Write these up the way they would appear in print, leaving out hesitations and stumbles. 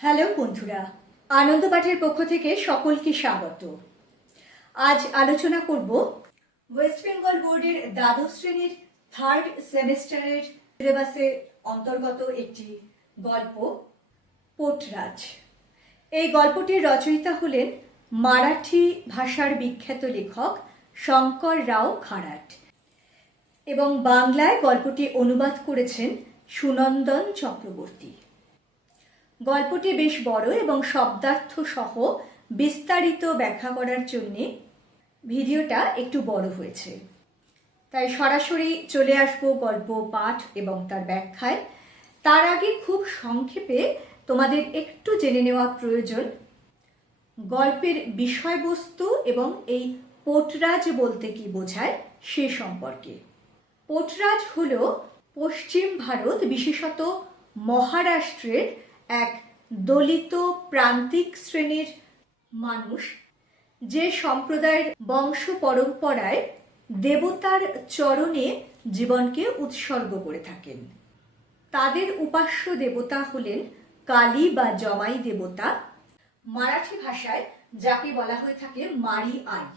Hello বন্ধুরা, আনন্দ পাঠের পক্ষ থেকে সকলকে স্বাগত। আজ আলোচনা করব ওয়েস্ট বেঙ্গল বোর্ডের দ্বাদশ শ্রেণীর থার্ড সেমিস্টারের সিলেবাসের অন্তর্গত একটি গল্প, পোটরাজ। এই গল্পটির রচয়িতা হলেন মারাঠি ভাষার বিখ্যাত লেখক শঙ্কর রাও খারাট এবং বাংলায় গল্পটি অনুবাদ করেছেন সুনন্দন চক্রবর্তী। গল্পটি বেশ বড় এবং শব্দার্থ সহ বিস্তারিত ব্যাখ্যা করার জন্য ভিডিওটা একটু বড় হয়েছে, তাই সরাসরি চলে আসবো গল্প পাঠ এবং তার ব্যাখ্যায়। তার আগে খুব সংক্ষেপে তোমাদের একটু জেনে নেওয়া প্রয়োজন গল্পের বিষয়বস্তু এবং এই পোটরাজ বলতে কি বোঝায় সে সম্পর্কে। পোটরাজ হল পশ্চিম ভারত, বিশেষত মহারাষ্ট্রের এক দলিত প্রান্তিক শ্রেণীর মানুষ, যে সম্প্রদায়ের বংশ পরম্পরায় দেবতার চরণে জীবনকে উৎসর্গ করে থাকেন। তাদের উপাস্য দেবতা হলেন কালী বা জমাই দেবতা, মারাঠি ভাষায় যাকে বলা হয়ে থাকে মারি আই।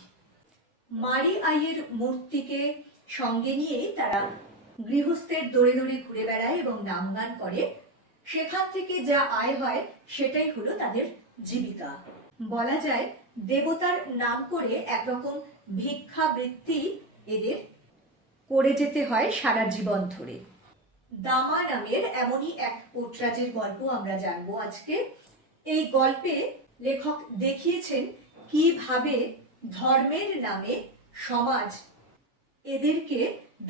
মারি আইয়ের মূর্তিকে সঙ্গে নিয়ে তারা গৃহস্থের দৌড়ে দৌড়ে ঘুরে বেড়ায় এবং নাম গান করে। সেখান থেকে যা আয় হয় সেটাই হলো তাদের জীবিকা। বলা যায় দেবতার নাম করে একরকম ভিক্ষাবৃত্তি এদের করে যেতে হয় সারা জীবন ধরে। দামা নামের এমনই এক পোটরাজের গল্প আমরা জানবো আজকে। এই গল্পে লেখক দেখিয়েছেন কিভাবে ধর্মের নামে সমাজ এদেরকে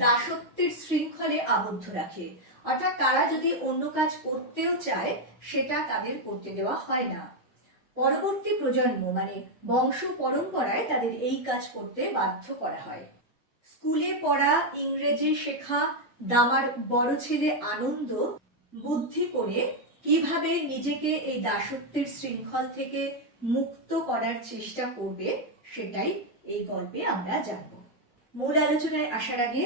দাসত্বের শৃঙ্খলে আবদ্ধ রাখে, অর্থাৎ তারা যদি অন্য কাজ করতেও চায় সেটা তাদের করতে দেওয়া হয় না। পরবর্তী প্রজন্ম মানে বংশ পরম্পরায় তাদের এই কাজ করতে বাধ্য করা হয়। স্কুলে পড়া, ইংরেজি শেখা দামার বড় ছেলে আনন্দ বুদ্ধি করে কিভাবে নিজেকে এই দাসত্বের শৃঙ্খল থেকে মুক্ত করার চেষ্টা করবে সেটাই এই গল্পে আমরা জানব। মূল আলোচনায় আসার আগে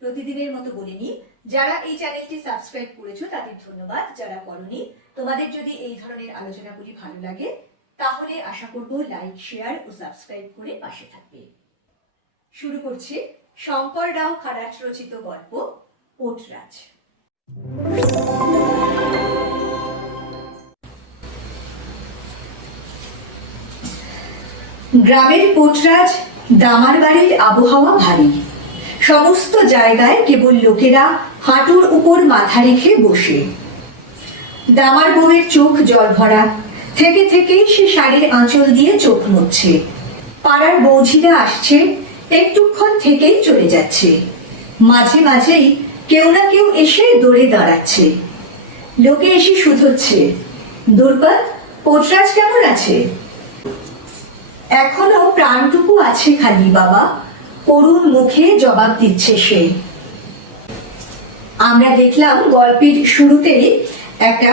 প্রতিদিনের মতো বলে নিই, যারা এই চ্যানেলটি সাবস্ক্রাইব করেছো তাদের ধন্যবাদ, যারা করনি তোমাদের যদি এই ধরনের আলোচনাগুলি ভালো লাগে তাহলে আশা করব লাইক, শেয়ার ও সাবস্ক্রাইব করে পাশে থাকবে। শুরু করছি শঙ্কর রাও খারাট রচিত গল্প পোটরাজ। গ্রামের পোটরাজ দামার বাড়ির আবহাওয়া ভারী। সমস্ত জায়গায় কেবল লোকেরা হাঁটুর উপর মাথা রেখে বসে। দামার বউয়ের চোখ জল ভরা, থেকে থেকেই সে শাড়ির আঁচল দিয়ে চোখ মুছছে। পাড়ার বৌঝিরা আসছে, একটুক্ষণ থেকেই চলে যাচ্ছে। মাঝে মাঝেই কেউ না কেউ এসে দৌড়ে দাঁড়াচ্ছে। লোকে এসে শুধোচ্ছে, দুর্পাত পোটরাজ কেমন আছে? এখনো প্রাণটুকু আছে খালি বাবা, করুণ মুখে জবাব দিচ্ছে সে। আমরা দেখলাম গল্পের শুরুতেই একটা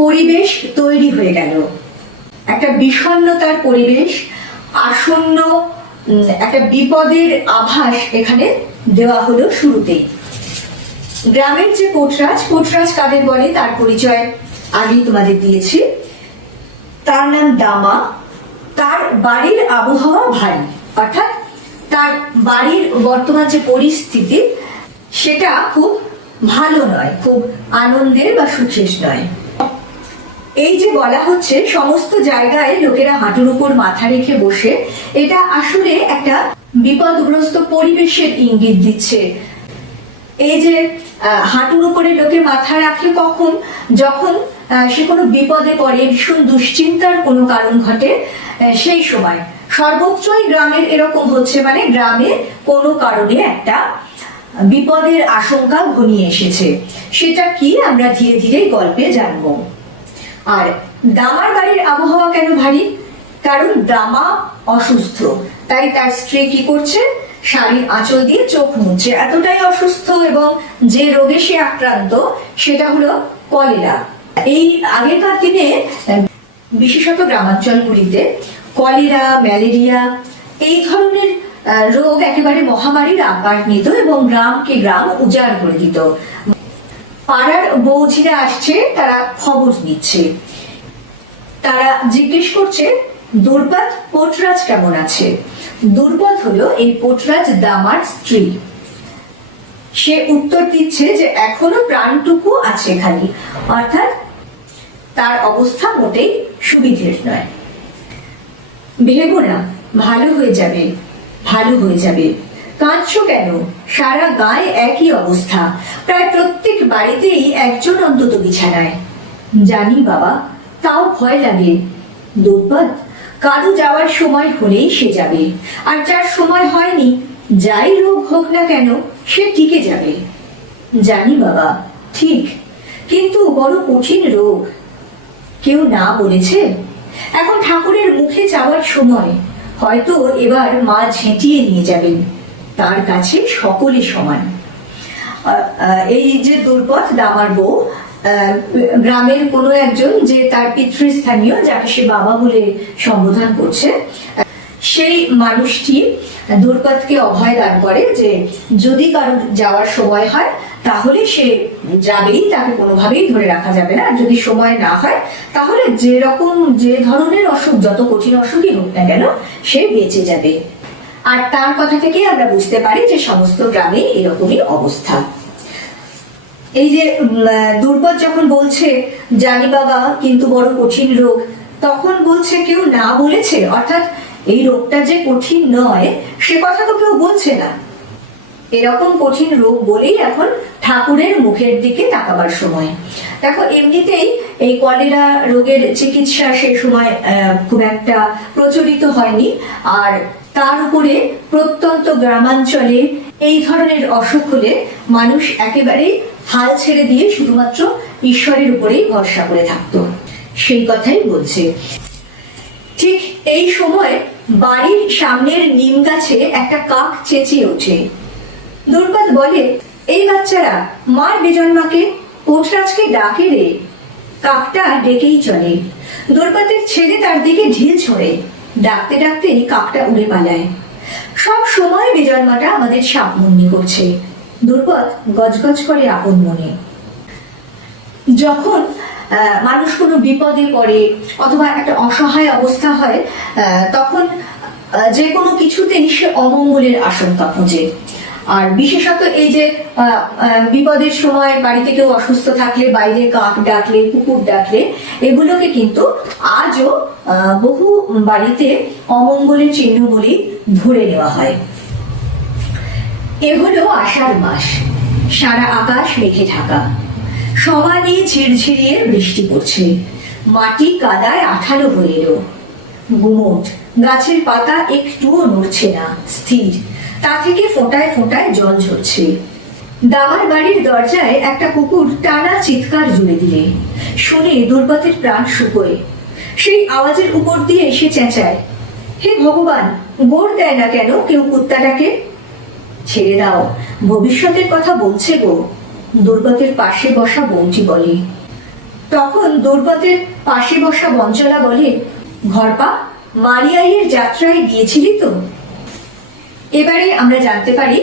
পরিবেশ তৈরি হয়ে গেল, একটা বিষণ্ণতার পরিবেশ, আসন্ন একটা বিপদের আভাস এখানে দেওয়া হলো শুরুতেই। গ্রামের যে পোটরাজ কাদের বলে তার পরিচয় আগেই তোমাদের দিয়েছি। তার নাম দামা। তার বাড়ির আবহাওয়া ভারী, অর্থাৎ তার বাড়ির বর্তমান যে পরিস্থিতি সেটা খুব ভালো নয়, খুব আনন্দের বা সুখের নয়। এই যে বলা হচ্ছে সমস্ত জায়গায় লোকেরা হাঁটুর উপর মাথা রেখে বসে, এটা আসলে একটা বিপদগ্রস্ত পরিবেশের ইঙ্গিত দিচ্ছে। এই যে হাঁটুর উপরে লোকে মাথা রাখে কখন? যখন সে কোনো বিপদে পড়ে, ভীষণ দুশ্চিন্তার কোনো কারণ ঘটে, সেই সময়। সর্বত্রই গ্রামের এরকম হচ্ছে, মানে গ্রামে কোনো কারণে একটা বিপদের আশঙ্কা ঘনিয়ে এসেছে। সেটা কি আমরা ধীরে ধীরে গল্পে জানবো। আর দামার বাড়ির আবহাওয়া কেন ভারী? কারণ দামা অসুস্থ, তাই তার স্ত্রী কি করছে? শাড়ির আঁচল দিয়ে চোখ মুছছে। এতটাই অসুস্থ এবং যে রোগে সে আক্রান্ত সেটা হলো কলেরা। এই আগেকার দিনে বিশেষত গ্রামাঞ্চলগুলিতে কলেরা, ম্যালেরিয়া এই ধরনের রোগ একেবারে মহামারীর আকার নিত এবং গ্রামকে গ্রাম উজাড় করে দিত। পাড়ার বৌঝিরা আসছে, তারা খবর নিচ্ছে। তারা জিজ্ঞেস করছে দুর্বাত পোটরাজ কেমন আছে। দুর্বাত হলো এই পোটরাজ দামার স্ত্রী। সে উত্তর দিচ্ছে যে এখনো প্রাণটুকু আছে খালি, অর্থাৎ তার অবস্থা মোটেই সুবিধের নয়। ভেবো না, ভালো হয়ে যাবে, ভালো হয়ে যাবে। কাঁদছো কেন? সারা গায়ে একই অবস্থা, প্রায় প্রত্যেক বাড়িতেই একজন অন্তত বিছানায়। জানি বাবা, তাও ভয় লাগে। দুর্বাত, কারো যাওয়ার সময় হলেই সে যাবে, আর যার সময় হয়নি, যাই রোগ হোক না কেন, সে টিকে যাবে। জানি বাবা, ঠিক, কিন্তু বড় কঠিন রোগ। কেউ না বলেছে? এখন ঠাকুরের মুখে যাওয়ার সময়, হয়তো এবার মা ঝেঁটিয়ে নিয়ে যাবেন। তার কাছে সকলে সমান। এই যে দুর্বাত দামার বউ, গ্রামের কোনো একজন যে তার পিতৃস্থানীয়, যাকে সে বাবা বলে সম্বোধন করছে, সেই মানুষটি দুর্বাতকে অভয় দান করে যে যদি কারোর যাওয়ার সময় হয় তাহলে সে যাবেই, তাকে কোনোভাবেই ধরে রাখা যাবে না। যদি সময় না হয় তাহলে যে ধরনের অসুখ, যত কঠিন অসুখই হোক না কেন, সে বেঁচে যাবে। আর তার কথা থেকে আমরা বুঝতে পারি যে সমস্ত গ্রামে এরকমই অবস্থা। এই যে দুর্বাত যখন বলছে জানি বাবা, কিন্তু বড় কঠিন রোগ, তখন বলছে কেউ না বলেছে, অর্থাৎ এই রোগটা যে কঠিন নয় সে কথা তো কেউ বলছে না। এরকম কঠিন রোগ বলেই এখন ঠাকুরের মুখের দিকে তাকাবার সময়। দেখো, এমনিতেই এই কলেরা রোগের চিকিৎসা সেই সময় খুব একটা প্রচলিত হয়নি, আর তার উপরে প্রত্যন্ত গ্রামাঞ্চলে এই ধরনের অসুখ হলে মানুষ একেবারে হাল ছেড়ে দিয়ে শুধুমাত্র ঈশ্বরের উপরেই ভরসা করে থাকতো। সেই কথাই বলছে। ঠিক এই সময় বাড়ির সামনের নিম গাছে একটা কাক চেঁচিয়ে ওঠে। দুর্বাত বলে, এই বাচ্চারা, মার বেজন্মাকে, পোটরাজকে ডাকে রে। কাকটা ডেকেই চলে। দুর্বাতের ছেলে তার দিকে ঢিল ছড়ে। ডাকতে ডাকতেই কাকটা উড়ে পালায়। সব সময় বেজন্মাটা আমাদের সাপমুন্নি করছে। দুর্বাত গজগজ করে আপন মনে। যখন মানুষ কোনো বিপদে পড়ে অথবা একটা অসহায় অবস্থা হয়, তখন যে কোনো কিছুতেই সে অমঙ্গলের আশঙ্কা খোঁজে। আর বিশেষত এই যে বিপদের সময় বাড়িতে কেউ অসুস্থ থাকলে বাইরে কাক ডাকলে, কুকুর ডাকলে, এগুলোকে কিন্তু আজও বহু বাড়িতে অমঙ্গলের চিহ্ন বলে ধরে নেওয়া হয়। এ হলো আষাঢ় মাস। সারা আকাশ মেঘে ঢাকা। সমানে ঝিরঝিরিয়ে বৃষ্টি পড়ছে। মাটি কাদায় আঠালো হয়ে এলো। গুমোট, গাছের পাতা একটুও নড়ছে না, স্থির। তা থেকে ফোঁটায় ফোঁটায় জল ঝরছে। দামার বাড়ির দরজায় একটা কুকুর টানা চিৎকার জুড়ে দিলে শুনে দুর্বাতের প্রাণ শুকোয়। সেই আওয়াজের উপর দিয়ে এসে চেঁচায়, হে ভগবান, গোড় দেয় না কেন কেউ কুত্তাটাকে? ছেড়ে দাও, ভবিষ্যতের কথা বলছে গো, দুর্বাতের পাশে বসা বউটি বলে। তখন দুর্বাতের পাশে বসা বঞ্চলা বলে, ঘরপা, মারিয়াইয়ের যাত্রায় গিয়েছিলি তো? এবারে আমরা জানতে পারি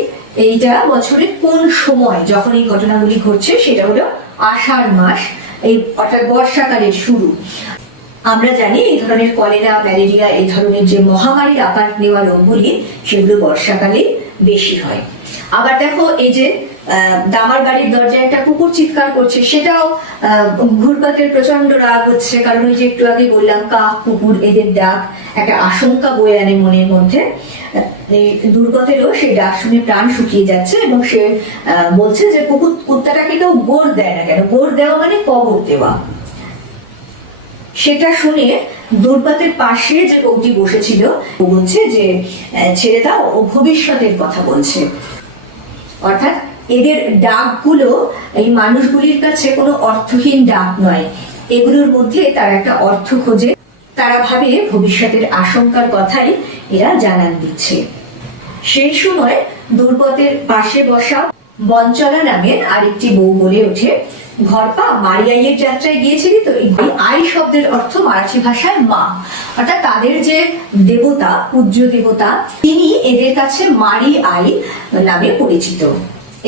এইটা বছরের কোন সময় যখন এই ঘটনাগুলি ঘটছে। সেটা হলো আষাঢ় মাস, এই অর্থাৎ বর্ষাকালের শুরু। আমরা জানি এই ধরনের কলেরা, ম্যালেরিয়া, এই ধরনের যে মহামারীর আকার নেওয়া রোগগুলি, সেগুলো বর্ষাকালে বেশি হয়। আবার দেখো, এই যে দামার বাড়ির দরজায় একটা কুকুর চিৎকার করছে, সেটাও ঘুরপাতের প্রচন্ড রাগ হচ্ছে, কারণ ওই যে একটু আগে বললাম, কাক, কুকুর, এদের ডাক একটা আশঙ্কা বয়ে আনে মনের মধ্যে। এই দুর্গতেরও সেই ডাক শুনে প্রাণ শুকিয়ে যাচ্ছে, এবং সে বলছে যে কুত্তাটাকে কেউ গোড় দেয় না কেন? গোড় দেওয়া মানে কবর দেওয়া। সেটা শুনে দুর্বাতের পাশে যে বউটি বসেছিল ও বলছে যে ছেড়ে দাও, ও ভবিষ্যতের কথা বলছে। অর্থাৎ এদের ডাকগুলো এই মানুষগুলির কাছে কোনো অর্থহীন ডাক নয়, এগুলোর মধ্যে তারা একটা অর্থ খোঁজে। তারা ভাবে ভবিষ্যতের আশঙ্কার কথাই এরা জানান দিচ্ছে। সেই সময় দুর্বাতের পাশে বসা বঞ্চলা নামের আরেকটি বউ বলে ওঠে, ঘরপা, মারিয়াইয়ের যাত্রায় গিয়েছিলি তো? এই আই শব্দের অর্থ মারাঠি ভাষায় মা, অর্থাৎ তাদের যে দেবতা, পূজ্য দেবতা, তিনি এদের কাছে মারি আই নামে পরিচিত।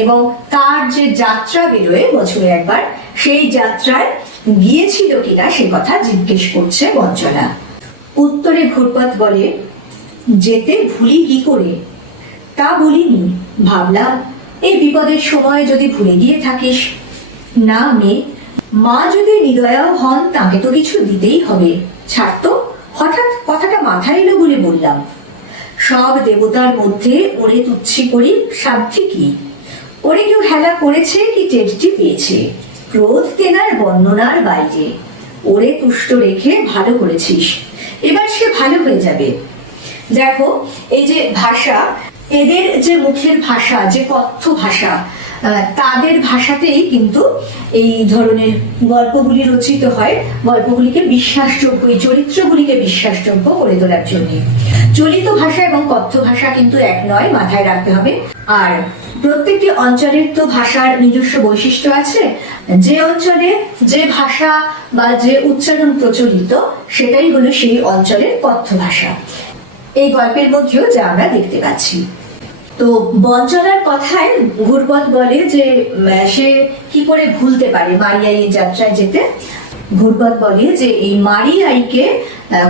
এবং তার যে যাত্রা বেরোয় বছরে একবার, সেই যাত্রায় গিয়েছিল কিনা সে কথা জিজ্ঞেস করছে বঞ্চনা। উত্তরে ঘুরপথ বলে, যেতে ভুলি কি করে? তা বলিনি, ভাবলাম এই বিপদের সময় যদি ভুলে গিয়ে থাকিস। না মেয়ে, মা যদি নিদয়াও হন তাকে তো কিছু দিতেই হবে। ছাড় তো, হঠাৎ কথাটা মাথায় এলো বলে বললাম। সব দেবতার মধ্যে ওরে তুচ্ছি করি সাধ্যি কি? ওরে কেউ হেলা করেছে কি টেরটি পেয়েছে? ক্রোধ তেনার বর্ণনার বাইরে। ওরে তুষ্ট রেখে ভালো করেছিস, এবার সে ভালো হয়ে যাবে। দেখো, এই যে ভাষা, এদের যে মুখের ভাষা, যে কথ্য ভাষা, তাদের ভাষাতেই কিন্তু এই ধরনের গল্পগুলি রচিত হয়, গল্পগুলিকে বিশ্বাসযোগ্য, এই চরিত্রগুলিকে বিশ্বাসযোগ্য করে তোলার জন্য। চলিত ভাষা এবং কথ্য ভাষা কিন্তু এক নয়, মাথায় রাখতে হবে। আর প্রত্যেকটি অঞ্চলের তো ভাষার নিজস্ব বৈশিষ্ট্য আছে। যে অঞ্চলে যে ভাষা বা যে উচ্চারণ প্রচলিত, সেটাই হলো সেই অঞ্চলের কথ্য ভাষা। এই গল্পের মধ্যেও যা আমরা দেখতে পাচ্ছি। তো বঞ্চনার কথায় ঘুরপথ বলে যে সে কি করে ভুলতে পারে মারিয়াই যাত্রায় যেতে। ঘুরপথ বলে যে এই মারিয়াইকে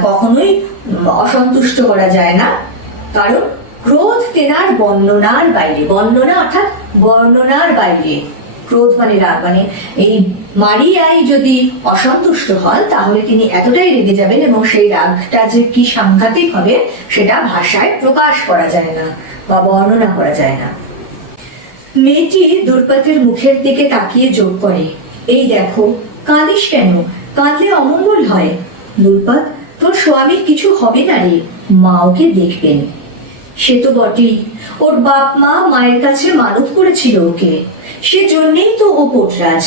কখনোই অসন্তুষ্ট করা যায় না, কারণ ক্রোধ তেনার বর্ণনার বাইরে। বর্ণনা অর্থাৎ বর্ণনার বাইরে। ক্রোধ মানে রাগ, মানে এই মারিয়াই যদি অসন্তুষ্ট হন তাহলে তিনি এতটাই রেগে যাবেন এবং সেই রাগটা যে কি সাংঘাতিক হবে সেটা ভাষায় প্রকাশ করা যায় না বা বর্ণনা করা যায় না। মেয়েটি দুর্পাতের মুখের দিকে তাকিয়ে যোগ করে, এই দেখো, কাঁদিস কেন? কাঁদলে অমঙ্গল হয়। দুর্পাত, তোর স্বামীর কিছু হবে না রে, মা ওকে দেখবেন। সে তো বটেই, ওর বাপ মা মায়ের কাছে মানত করেছিল ওকে, সেজন্যই তো ও পোটরাজ।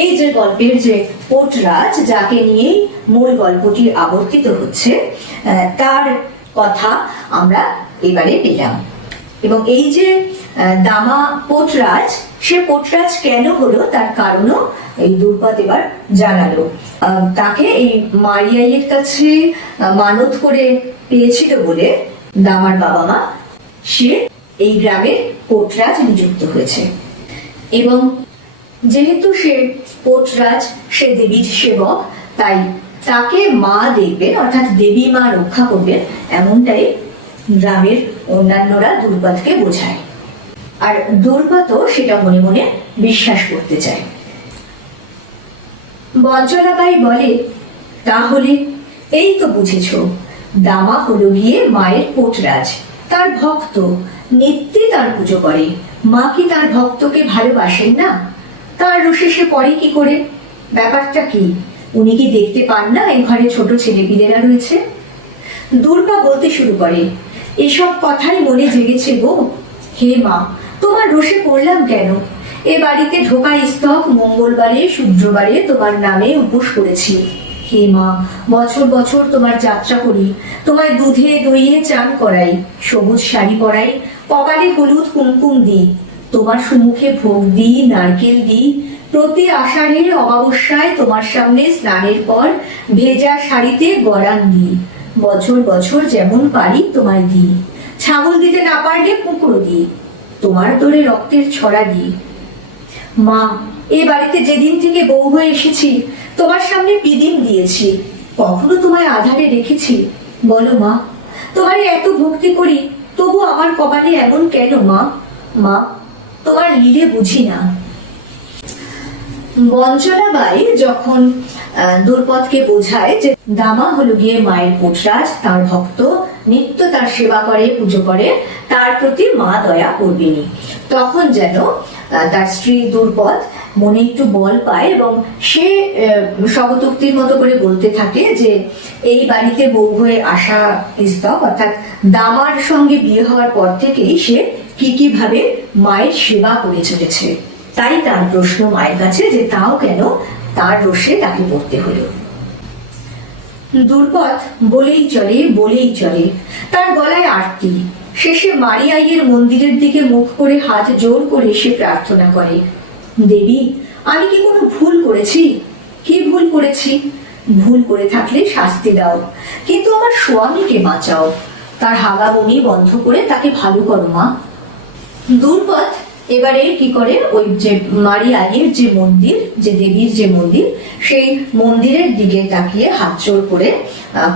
এই যে গল্পের যে পোটরাজ, যাকে নিয়েই মূল গল্পটি আবর্তিত হচ্ছে, তার কথা আমরা এবারে পেলাম। এবং এই যে দামা পোটরাজ, সে পোটরাজ কেন হলো তার কারণও এই দুর্পাত এবার জানালো। তাকে এই মারিয়াইয়ের কাছে মানত করে পেয়েছিল বলে দামার বাবা মা, সে এই গ্রামের পোটরাজ নিযুক্ত হয়েছে। এবং যেহেতু সে পোটরাজ, সে দেবীর সেবক, তাই তাকে মা দেখবেন, অর্থাৎ দেবী মা রক্ষা করবেন, এমনটাই গ্রামের অন্যান্যরা দুর্পাতকে বোঝায়। আর দুর্পাতও সেটা মনে মনে বিশ্বাস করতে চায়। বঞ্চনাবাই বলে, তাহলে এই তো বুঝেছ, দামা হলো গিয়ে মায়ের পোটরাজ, তার ভক্ত, নিত্যে তার পুজো করে। মা কি তার ভক্তকে ভালোবাসেন না? তার রোষে সে পড়ে কি করে? ব্যাপারটা কি? উনি কি দেখতে পান না এই ঘরে ছোট ছেলেপিলেরা রয়েছে? দুর্গা বলতে শুরু করে, এসব কথাই মনে জেগেছে গো। হে মা, তোমার রোষে পড়লাম কেন? এ বাড়িতে ঢোকা স্তব মঙ্গলবারে শুক্রবারে তোমার নামে উপোস করেছি। হে মা, বছর বছর তোমার যাত্রা করি, তোমায় দুধে দইয়ে চান করাই, সবুজ শাড়ি পরাই, কপালে হলুদ কুমকুম দিই, তোমার সম্মুখে ভোগ দিই, নারকেল দিই। প্রতি আষাঢ়ের অমাবস্যায় তোমার সামনে স্নানের পর ভেজা শাড়িতে গড়ান দিই। বছর বছর যেমন পারি তোমায় দিই। ছাগল দিতে না পারলে কুকুরও দিই, তোমার তোরে রক্তের ছড়া দিই। মা, এ বাড়িতে যেদিন থেকে বউ হয়ে এসেছি তোমার সামনে পিদিম দিয়েছি, কখনো তোমায় আধারে রেখেছি? বলো মা, তোমার এত ভক্তি করি, তবু আমার কপালে এমন কেন মা? মা, তোমার লীলে বুঝি না। বঞ্চনাবাই যখন দুর্পদকে বোঝায় যে দামা হলো গিয়ে মায়ের পোটরাজ, তার ভক্ত, নিত্য তার সেবা করে, পুজো করে, তার প্রতি মা দয়া করবেনি, তখন যেন তার স্ত্রী দুর্পদ মনে একটু বল পায় এবং সে স্বগতোক্তির মতো করে বলতে থাকে যে এই বাড়িতে বউ হয়ে আসা স্তব, অর্থাৎ দামার সঙ্গে বিয়ে হওয়ার পর থেকেই সে কি ভাবে মায়ের সেবা করে চলেছে। তাই তার প্রশ্ন মায়ের কাছে যে তাও কেন তার রোষে তাকে পড়তে হলো। দুর্পদ বলেই চলে, তার গলায় আরতি। শেষে মারিয়াইয়ের মন্দিরের দিকে মুখ করে হাত জোর করে সে প্রার্থনা করে, দেবী, আমি কি কোনো ভুল করেছি? কি ভুল করেছি? ভুল করে থাকলে শাস্তি দাও, কিন্তু আমার স্বামীকে বাঁচাও। তার হাগা বমি বন্ধ করে তাকে ভালো করো মা। দুর্পদ এবারে কি করে, ওই যে মারি আইয়ের যে মন্দির, যে দেবীর যে মন্দির, সেই মন্দিরের দিকে তাকিয়ে হাত জোর করে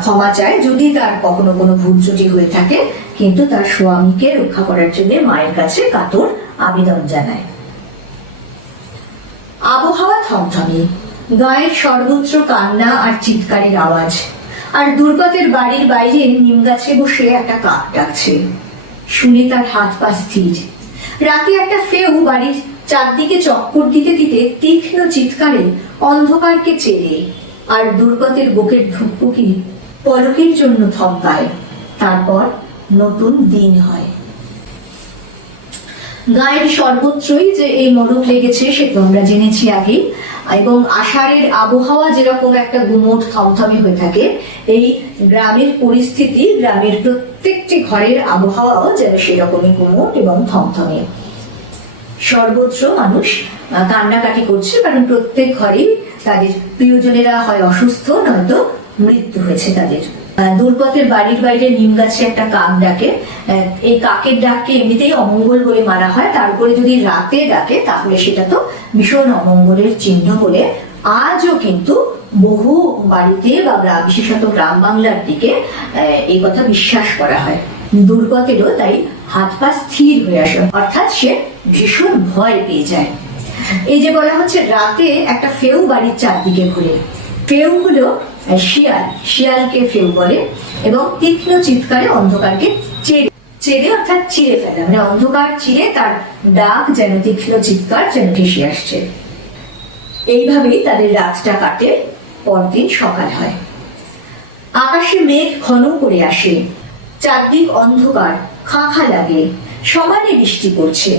ক্ষমা চায় যদি তার কখনো কোনো ভুল ত্রুটি হয়ে থাকে, কিন্তু তার স্বামীকে রক্ষা করার জন্য মায়ের কাছে কাতর আবেদন জানায়। আবহাওয়া থমথমে, গায়ের সর্বত্র কান্না আর চিৎকারের আওয়াজ, আর দুর্গতের বাড়ির বাইরে নিম গাছে বসে একটা কাক ডাকছে। শুনে তার হাত পা স্থির। রাতে একটা ফেউ বাড়ির চারদিকে চক্কর দিতে দিতে তীক্ষ্ণ চিৎকারে অন্ধকারকে চেরে, আর দুর্গতের বুকের ধুকপুকি পলকের জন্য থমকায়। তারপর নতুন দিন হয়। গায়ের সর্বত্রই যে এই মরক লেগেছে সে তো আমরা জেনেছি আগে, এবং আষাঢ়ের আবহাওয়া যেরকম একটা গুমোট থমথমে হয়ে থাকে, এই গ্রামের পরিস্থিতি, গ্রামের প্রত্যেকটি ঘরের আবহাওয়াও যেন সেরকমই গুমোট এবং থমথমে। সর্বত্র মানুষ কান্নাকাটি করছে, কারণ প্রত্যেক ঘরেই তাদের প্রিয়জনেরা হয় অসুস্থ, নয়তো মৃত্যু হয়েছে তাদের। দুর্গতের বাড়ির বাইরে নিম গাছে একটা কাক ডাকে। এই কাকের ডাককে এমনিতেই অমঙ্গল বলে মানা হয়, তারপরে যদি রাতে ডাকে তাহলে সেটা তো ভীষণ অমঙ্গলের চিহ্ন বলে আজও কিন্তু বহু বাড়িতে বা বিশেষত গ্রাম বাংলার দিকে এই কথা বিশ্বাস করা হয়। দুর্গতেরও তাই হাত পা স্থির হয়ে আসে, অর্থাৎ সে ভীষণ ভয় পেয়ে যায়। এই যে বলা হচ্ছে রাতে একটা ফেউ বাড়ির চারদিকে ঘুরে, ফেউ হলো শিয়াল, শিয়ালকে ফেউ বলে, এবং তীক্ষ্ণ চিৎকারে অন্ধকারকে চেরে অর্থাৎ চিরে ফেলা, মানে অন্ধকার চিরে তার ডাক যেন তীক্ষ্ণ চিৎকার যেন ভেসে আসছে। এইভাবেই তাদের রাতটা কাটে। পরদিন সকাল হয়, আকাশে মেঘ ঘন করে আসে, চারদিক অন্ধকার, খাঁ লাগে, সমানে বৃষ্টি পড়ছে।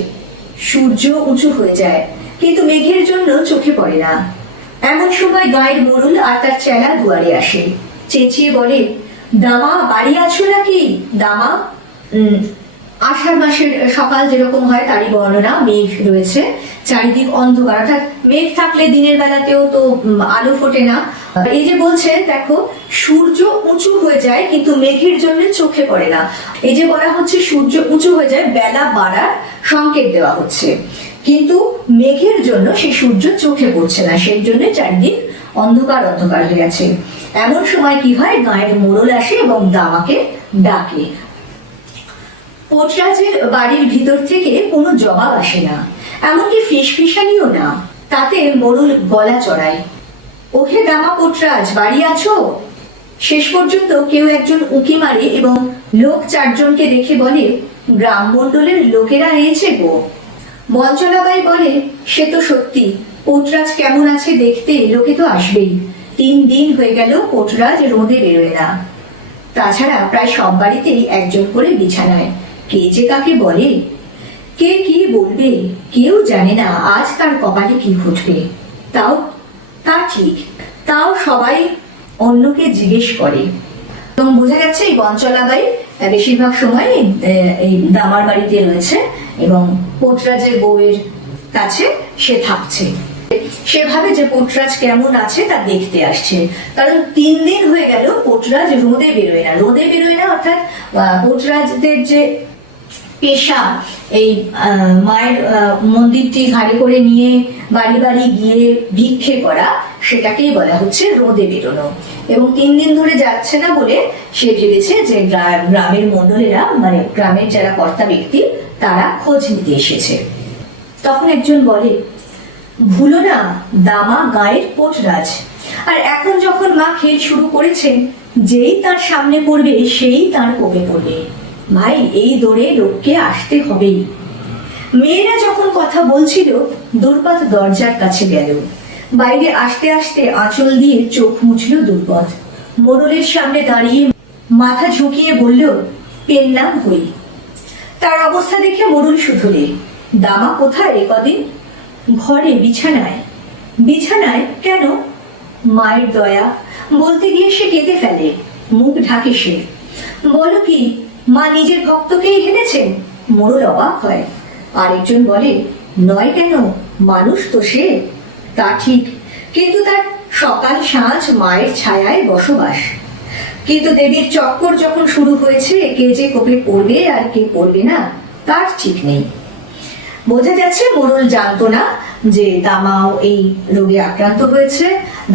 সূর্য উঁচু হয়ে যায়, কিন্তু মেঘের জন্য চোখে পড়ে না। এমন সময় গায়ের মোড়ল আর তার চেলা দুয়ারে আসে, চেঁচিয়ে বলে, দামা বাড়ি আছো নাকি? দামা। আষাঢ় মাসের সকাল যেরকম হয় তারই বর্ণনা। মেঘ রয়েছে, চারিদিক অন্ধকার, অর্থাৎ মেঘ থাকলে দিনের বেলাতেও তো আলো ফোটে না। এই যে বলছে, দেখো সূর্য উঁচু হয়ে যায় কিন্তু মেঘের জন্য চোখে পড়ে না। এই যে বলা হচ্ছে সূর্য উঁচু হয়ে যায়, বেলা বাড়ার সংকেত দেওয়া হচ্ছে, কিন্তু মেঘের জন্য সেই সূর্য চোখে পড়ছে না, সেই জন্য চারিদিক অন্ধকার অন্ধকার হয়ে আছে। এমন সময় কি হয়, গায়ের মোড়ল আসে এবং দামাকে ডাকে। পোটরাজের বাড়ির ভিতর থেকে কোনো জবাব আসে না, এমনকি ফিসফিসানিও না। তাতে মোড়ল গলা চড়ায়, ওহে দামা পোটরাজ, বাড়ি আছো? শেষ পর্যন্ত কেউ একজন উঁকি মারে এবং লোক চারজনকে দেখে বলে, গ্রাম মণ্ডলের লোকেরা এসেছে গো। মঞ্চলাবাই বলে, সে তো সত্যি, পোটরাজ কেমন আছে দেখতে লোকে তো আসবেই। 3 দিন হয়ে গেল পোটরাজ রোদে বেরোয় না। তাছাড়া প্রায় সব বাড়িতেই একজন করে বিছানায়, কে যে কাকে বলে, কে কি বলবে কেউ জানে না আজ তার কপালে কি ঘটবে। তাও তা ঠিক, তাও সবাই অন্যকে জিজ্ঞেস করে। এবং বোঝা যাচ্ছে এই বঞ্চলাবাই বেশিরভাগ সময় এই দামার বাড়িতে রয়েছে এবং পোটরাজের বউয়ের কাছে সে থাকছে। সেভাবে যে পোটরাজ কেমন আছে তা দেখতে আসছে, কারণ 3 দিন হয়ে গেল পোটরাজ রোদে বেরোয় না। রোদে বেরোয় না অর্থাৎ পোটরাজদের যে পেশা, এই মায়ের মন্দিরটি ঘাড়ে করে নিয়ে বাড়ি বাড়ি গিয়ে ভিক্ষে করা, সেটাকেই বলা হচ্ছে রোদে বেরোনো। এবং 3 দিন ধরে যাচ্ছে না বলে সে ভেবেছে যে গ্রামের মণ্ডলেরা, মানে গ্রামের যারা কর্তা ব্যক্তি, তারা খোঁজ নিতে এসেছে। তখন একজন বলে, ভুলো না দামা গায়ের পোটরাজ, আর এখন যখন মা খেল শুরু করেছেন, যেই তার সামনে পড়বে সেই তার কোপে পড়বে। ভাই, এই দৌড়ে লোককে আসতে হবেই। মেয়েরা যখন কথা বলছিল, দুর্পদ দরজার কাছে গেল। বাইরে আসতে আসতে আঁচল দিয়ে চোখ মুছল দুর্পদ। মোড়লের সামনে দাঁড়িয়ে মাথা ঝুঁকিয়ে বলল, পেন নাম হই। তার অবস্থা দেখে মোড়ল শুধরে, দামা কোথায় কদিন? ঘরে, বিছানায়। বিছানায় কেন? মায়ের দয়া বলতে গিয়ে সে কেঁদে ফেলে, মুখ ঢাকে সে। বলো কি, মা নিজের ভক্তকেই এনেছেন? মোড়ল অবাক হয়। আরেকজন বলে, নয় কেন, মানুষ তো সে। তা ঠিক, কিন্তু তার সকাল সাঁঝ মায়ের ছায়ায় বসবাস। কিন্তু দেবীর চক্কর যখন শুরু হয়েছে, কে যে কোপে পড়বে আর কে পড়বে না তার ঠিক নেই। বোঝা যাচ্ছে মোড়ল জানতো না যে দামাও এই রোগে আক্রান্ত হয়েছে।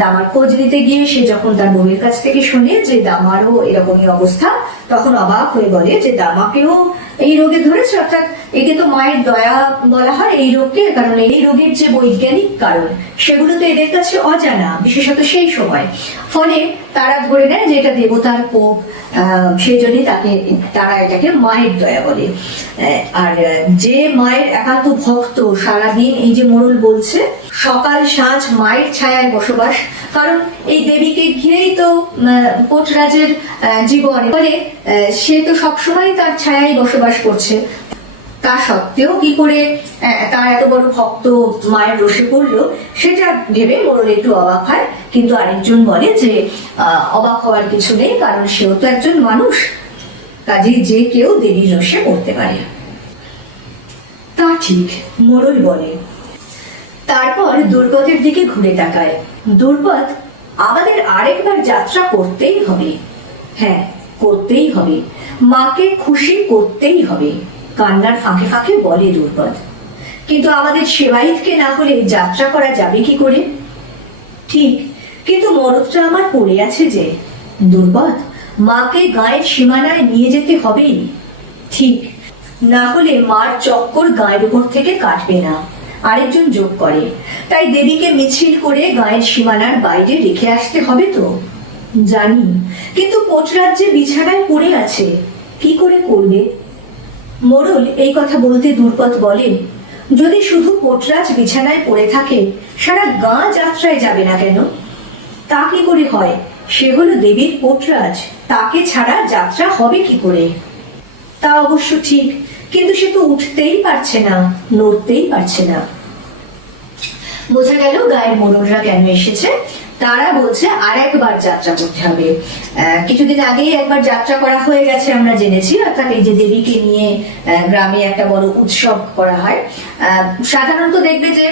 দামার খোঁজ নিতে গিয়ে সে যখন তার বউয়ের কাছ থেকে শুনে যে দামারও এরকমই অবস্থা, তখন অবাক হয়ে বলে যে দামাকেও এই রোগে ধরেছে, অর্থাৎ একে তো মায়ের দয়া বলা হয় এই রোগকে, কারণ এই রোগের যে বৈজ্ঞানিক কারণ সেগুলো তো এদের কাছে অজানা, বিশেষত সেই সময়। ফলে তারা ধরে নেয় যে এটা দেবতার কোপ, সেই জন্যই তারা এটাকে মায়ের দয়া বলে। আর যে মায়ের একান্ত ভক্ত, সারাদিন এই যে মোড়ল বলছে সকাল সাঁঝ মায়ের ছায়ায় বসবাস, কারণ এই দেবীকে ঘিরেই তো কোটরাজের জীবন, ফলে সে তো সবসময় তার ছায়ায় বসবাস করছে। তা সত্ত্বেও কি করে তার এত বড় ভক্ত মায়ের রোষে পড়লো, সেটা ভেবে মোড়ল একটু অবাক হয়। কিন্তু আরেকজন বলে যে অবাক হওয়ার কিছু নেই, কারণ সেও তো একজন মানুষ, কাজে যে কেউ দেবীর রোষে পড়তে পারে। তা ঠিক, মোড়ল বলে। তারপর দুর্গতের দিকে ঘুরে তাকায়। দুর্গত, আমাদের আরেকবার যাত্রা করতেই হবে। হ্যাঁ, করতেই হবে, মাকে খুশি করতেই হবে, কান্নার ফাঁকে ফাঁকে বলে দুর্গত। কিন্তু আমাদের সেবাইতকে না হলে যাত্রা করা যাবে কি করে? ঠিক, কিন্তু মরদটা আমার পড়ে আছে যে। দুর্গত, মাকে গায়ের সীমানায় নিয়ে যেতে হবেই। ঠিক, না হলে মার চক্কর গায়ের উপর থেকে কাটবে না। আরেকজন যোগ করে, তাই দেবীকে মিছিল করে গায়ের সীমানার বাইরে রেখে আসতে হবে তো। জানি, কিন্তু কোটরাজ যে বিছানায় পড়ে আছে, কি করে করবে? মোড়ল এই কথা বলতে দুর্গত বলে, যদি শুধু কোটরাজ বিছানায় পড়ে থাকে, সারা গাঁ যাত্রায় যাবে না কেন? তা কি করে হয়? সে হলো দেবীর কোটরাজ, তাকে ছাড়া যাত্রা হবে কি করে? তা অবশ্য ঠিক, কিন্তু সে তো উঠতেই পারছে না, নড়তেই পারছে না। বোঝা গেল গায়ের মোড়লরা কেন এসেছে। তারা বলছে আর একবার যাত্রা করতে হবে। কিছুদিন আগেই একবার যাত্রা করা হয়ে গেছে, আমরা জেনেছি। অর্থাৎ এই যে দেবীকে নিয়ে গ্রামে একটা বড় উৎসব করা হয়। সাধারণত দেখবে যে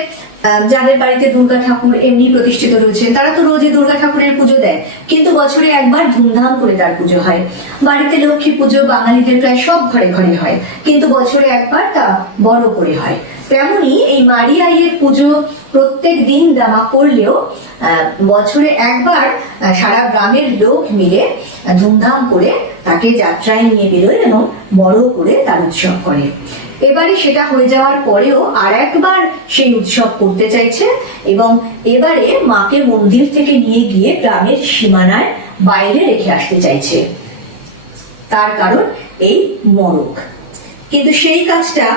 যাদের বাড়িতে দুর্গা ঠাকুর এমনি প্রতিষ্ঠিত রয়েছে, তারা তো রোজই দুর্গা ঠাকুরের পুজো দেয়, কিন্তু বছরে একবার ধুমধাম করে তার পুজো হয়। বাড়িতে লক্ষ্মী পুজো বাঙালিদের প্রায় সব ঘরে ঘরে হয়, কিন্তু বছরে একবার তা বড় করে হয়। তেমনি এই মারি আইয়ের পুজো প্রত্যেক দিন দামা করলেও বছরে একবার সারা গ্রামের লোক মিলে ধুমধাম করে তাকে যাত্রায় নিয়ে বেরোয় এবং বড় করে তার উৎসব করে। এবারে সেটা হয়ে যাওয়ার পরেও আর একবার সেই উৎসব করতে চাইছে, এবং এবারে মাকে মন্দির থেকে নিয়ে গিয়ে গ্রামের সীমানার বাইরে রেখে আসতে চাইছে। তার কারণ এই মরক। কিন্তু সেই কাজটা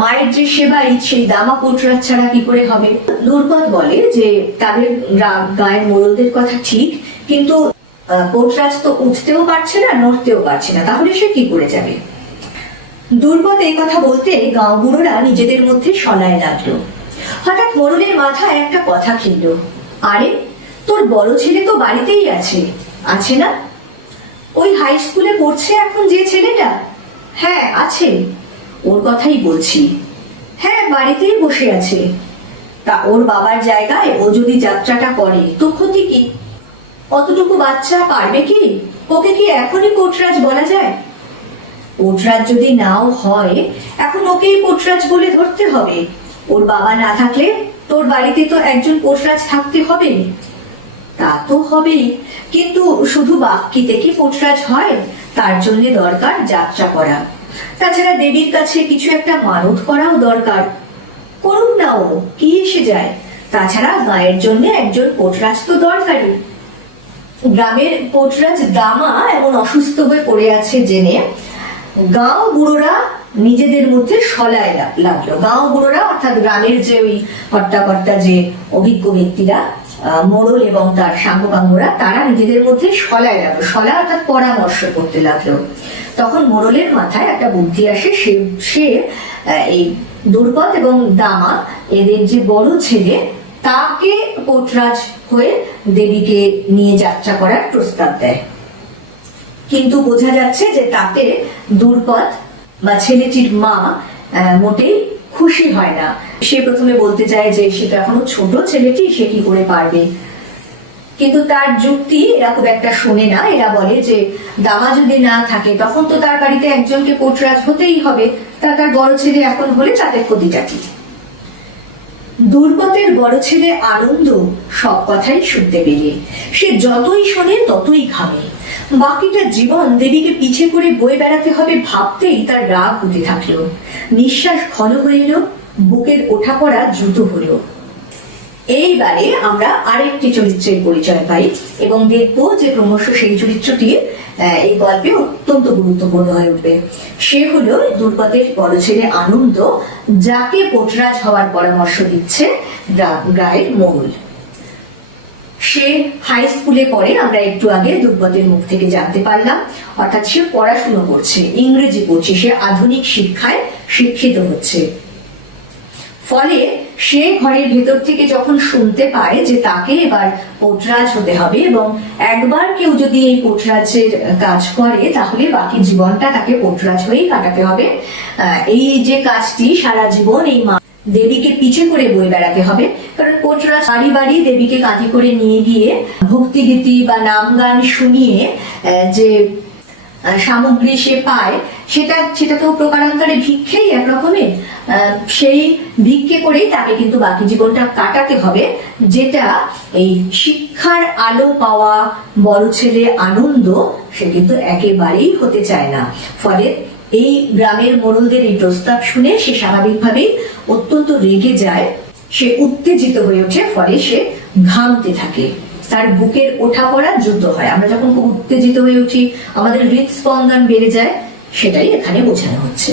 মায়ের যে সেবাই, সেই দামা কোটরাজ ছাড়া কি করে হবে? দুর্গত বলে যে তাদের গায়ের মোড়লদের কথা ঠিক, কিন্তু কোটরাজ তো উঠতেও পারছে না, নড়তেও পারছে না, তাহলে সে কি করে যাবে? দুর্গত এই কথা বলতে গাঁও বুড়োরা নিজেদের মধ্যে সলায় লাগলো। হঠাৎ মোড়লের মাথায় একটা কথা খেললো, আরে তোর বড় ছেলে তো বাড়িতেই আছে, আছে না? ওই হাই স্কুলে পড়ছে এখন যে ছেলেটা? হ্যাঁ আছে, ওর কথাই বলছি। হ্যাঁ, বাড়িতেই বসে আছে। তা ওর বাবার জায়গায় ও যদি যাত্রাটা করে তো ক্ষতি কি? অতটুকু বাচ্চা পারবে কি? ওকে কি এখনই কোটরাজ বলা যায়? কোটরাজ যদি নাও হয়, এখন ওকেই কোটরাজ বলে ধরতে হবে। ওর বাবা না থাকলে তোর বাড়িতে তো একজন কোটরাজ থাকতে হবে। তা তো হবেই, কিন্তু শুধু বাক্যিতে কি কোটরাজ হয়? তার জন্য দরকার যাত্রা করা। তাছাড়া দেবীর কাছে কিছু একটা মানত করাও দরকার। করুন না, ও কি এসে যায়? তাছাড়া গায়ের জন্য একজন কোটরাজ তো দরকারই। গ্রামের কোটরাজ দামা এমন অসুস্থ হয়ে পড়ে আছে জেনে গাঁও বুড়োরা নিজেদের মধ্যে সলায় লাগলো। গাঁও বুড়োরা অর্থাৎ গ্রামের যে ওই কর্তা যে অভিজ্ঞ ব্যক্তিরা, মোড়ল এবং তার সাঙ্গপাঙ্গরা, তারা নিজেদের মধ্যে সলায় লাগলো। সলা অর্থাৎ পরামর্শ করতে লাগলো। তখন মোড়লের মাথায় একটা বুদ্ধি আসে। সে এই দুর্গত এবং দামা এদের যে বড় ছেলে, তাকে কোটরাজ হয়ে দেবীকে নিয়ে যাত্রা করার প্রস্তাব দেয়। কিন্তু বোঝা যাচ্ছে যে তাতে দুর্গত বা ছেলেটির মা মোটেই খুশি হয় না। সে প্রথমে বলতে চায় যে সে তো এখনো ছোট ছেলেটি, সে কি করে পারবে। কিন্তু তার যুক্তি এরা খুব একটা শোনে না। এরা বলে যে দামা যদি না থাকে তখন তো তার বাড়িতে একজনকে কোটরাজ হতেই হবে, তার বড় ছেলে এখন হলে তাদের ক্ষতিটা কি? দুর্গতের বড় ছেলে আনন্দ সব কথাই শুনতে পেরে সে যতই শোনে ততই ঘামে। বাকিটা জীবন দেবীকে পিছে করে বয়ে বেড়াতে হবে ভাবতেই তার রাগ হতে থাকলো। নিঃশ্বাস ঘন হয়ে এলো, বুকের ওঠা পড়া দ্রুত হলো। এইবারে আমরা আরেকটি চরিত্রের পরিচয় পাই এবং দেখবো যে ক্রমশ সেই চরিত্রটি এই গল্পে অত্যন্ত গুরুত্বপূর্ণ হয়ে উঠবে। সে হলো দুর্গতের বড় ছেলে আনন্দ, যাকে কোটরাজ হওয়ার পরামর্শ দিচ্ছে গায়ের মোড়ল। সে হাই স্কুলে পড়ে, আমরা একটু আগে দুর্গতের মুখ থেকে জানতে পারলাম। অর্থাৎ সে পড়াশুনো করছে, ইংরেজি পড়ছে, সে আধুনিক শিক্ষায় শিক্ষিত হচ্ছে। ফলে সে ঘরের ভেতর থেকে যখন শুনতে পায় যে তাকে এবার কোটরাজ হতে হবে এবং একবার কেউ যদি এই কোটরাজের কাজ করে তাহলে বাকি জীবনটা তাকে কোটরাজ হয়েই কাটাতে হবে, এই যে কাজটি সারা জীবন এই মা দেবীকে পিছে করে বয়ে বেড়াতে হবে। কারণ কোটরাজ বাড়ি বাড়ি দেবীকে কাঁধে করে নিয়ে গিয়ে ভক্তিগীতি বা নাম গান শুনিয়ে যে সামগ্রী সে পায় সেটা তো প্রকারান্তরে ভিক্ষেই এক রকমের। সেই ভিক্ষে করেই তাকে কিন্তু বাকি জীবনটা কাটাতে হবে, যেটা এই শিক্ষার আলো পাওয়া বড় ছেলে আনন্দ সে কিন্তু একেবারেই হতে চায় না। ফলে এই গ্রামের মোড়লদের এই প্রস্তাব শুনে সে স্বাভাবিকভাবেই অত্যন্ত রেগে যায়, সে উত্তেজিত হয়ে ওঠে, ফলে সে ঘামতে থাকে, তার বুকের ওঠা পড়া দ্রুত হয়। আমরা যখন খুব উত্তেজিত হয়ে উঠি আমাদের হৃদস্পন্দন বেড়ে যায়, সেটাই এখানে বোঝানো হচ্ছে।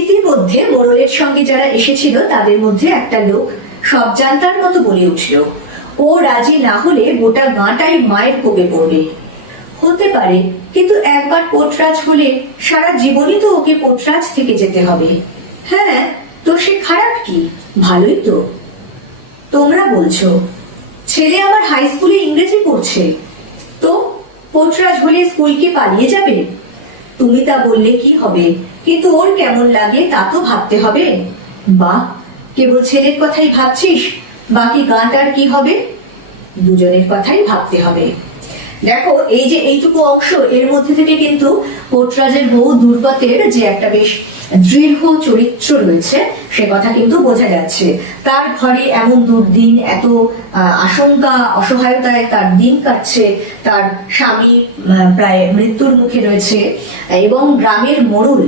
ইতিমধ্যে মোড়লের সঙ্গে যারা এসেছিল তাদের মধ্যে একটা লোক সব জানতার মতো বলে উঠল, ও রাজি না হলে গোটা গাঁটাই মায়ের কোপে পড়বে। হতে পারে, কিন্তু একবার কোটরাজ হলে সারা জীবনই তো ওকে কোটরাজ থেকে যেতে হবে। হ্যাঁ, তো সে খারাপ কি? ভালোই তো। তোমরা বলছো ছেলে আমার হাই স্কুলে ইংরেজি পড়ছে, তো কোটরাজ হলে স্কুল কি পালিয়ে যাবে? তুমি তা বললে কি হবে, কিন্তু ওর কেমন লাগে তা তো ভাবতে হবে। বাহ, কেবল ছেলের কথাই ভাবছিস, বাকি গাঁটার কি হবে? দুজনের কথাই ভাবতে হবে। দেখো, এই যে এইটুকু অংশ, এর মধ্যে থেকে কিন্তু কোটরাজের বউ দুর্গতের যে একটা বেশ দৃঢ় চরিত্র রয়েছে সে কথা কিন্তু বোঝা যাচ্ছে। তার ঘরে এমন দুর্দিন, এত আশঙ্কা, অসহায়তায় তার দিন কাটছে, তার স্বামী প্রায় মৃত্যুর মুখে রয়েছে, এবং গ্রামের মোড়ল